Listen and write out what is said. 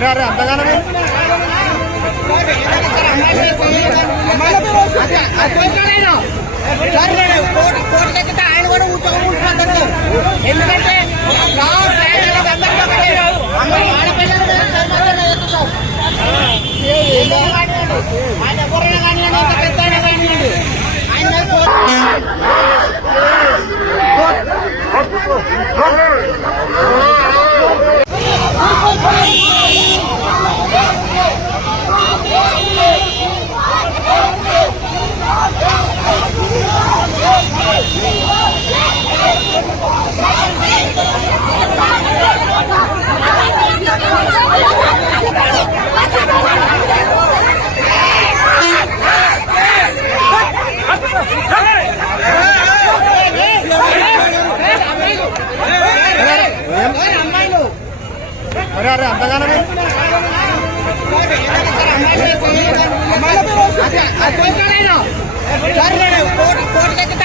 अरे अरे अंतगाना కోట్లకి ఆయన కూడా కూర్చోకుంటున్నారు సార్. ఎందుకంటే ఆయన ఎవరైనా కానివ్వండి, ఇంత పెద్ద అయినా కానివ్వండి, ఆయన अरे अरे अंतगाना కోట్లకి